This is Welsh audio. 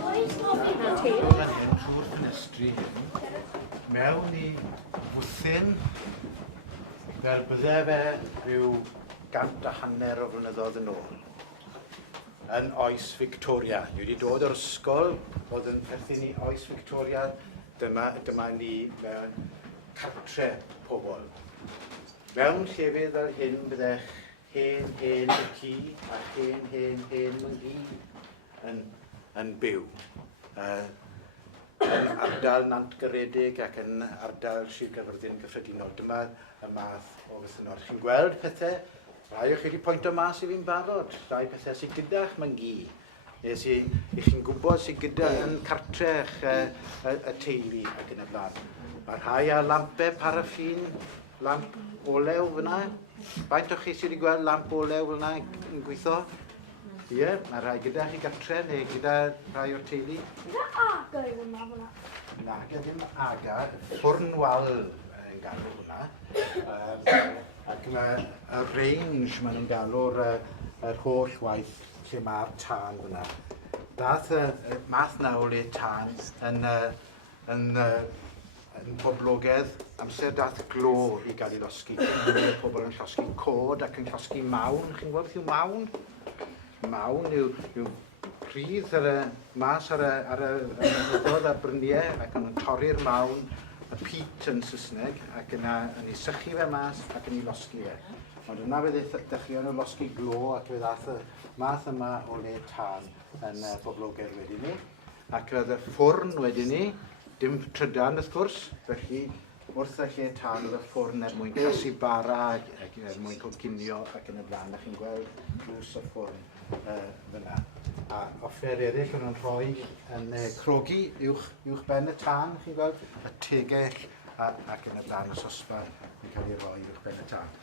Fan hyn, trwy'r ffenestri hyn, mewn I Bwthyn, fel bydde fe rhyw 150 o flynyddoedd yn ôl, yn Oes Fictoria. Ni wedi dod o'r ysgol, oedd yn perthyn I Oes Fictoria, dyma ni mewn cartre pobl. Mewn llefydd fel hyn byddech hen y ci a hen myngi yn byw. Yn ardal Nantgaredig ac yn ardal Sir Gaerfyrddin gyffredinol. Dyma y math o Bwthynor. Chi'n gweld pethau, rai o'ch chi wedi pwyntio mas I fi'n barod, rai pethau sydd gyda'ch myngi. Nes I chi'n gwybod sydd gyda yn cartrech y teulu ac yn y blaen. Mae rhai a lampau paraffin, lamp olew fyna. Faint o'ch chi sydd wedi gweld lamp olew fyna yn gweithio? Ie, mae rhai gyda chi gartre neu gyda rhai o'r teulu? Gyda aga I hwnna fyna? Na, gyda ddim aga, ffwrn wal yn galw hwnna. Ac mae y range maen nhw'n galw'r holl waith lle mae'r tân fyna. Dath y math na o le tân yn poblogaidd amser dath glo I gael ei losgi. Pobl yn llosgi cod ac yn llosgi mawn. Chi'n gwybod beth yw mawn? Mawn yw pridd mas ar y mynyddoedd a'r bryniau ac yn torri'r mawn, y peat yn Saesneg, ac yn ei sychu fe mas ac yn ei losgi e. Ond yna fe ddechreuon nhw losgi glo ac fe ddath y math yma o le tân yn boblogaidd wedyn ni. Ac oedd y ffwrn wedyn ni, dim trydan wrth gwrs, felly wrth y lle tân oedd y ffwrn mwyn casu bara ac mwyn coginio ac yn y blaen. A chi'n gweld drws y ffwrn fyna. A offer eraill o'n nhw'n rhoi yn crogi uwch ben y tân, chi'n gweld, y tegell ac yn y blaen y sosba yn cael ei roi uwch ben y tân.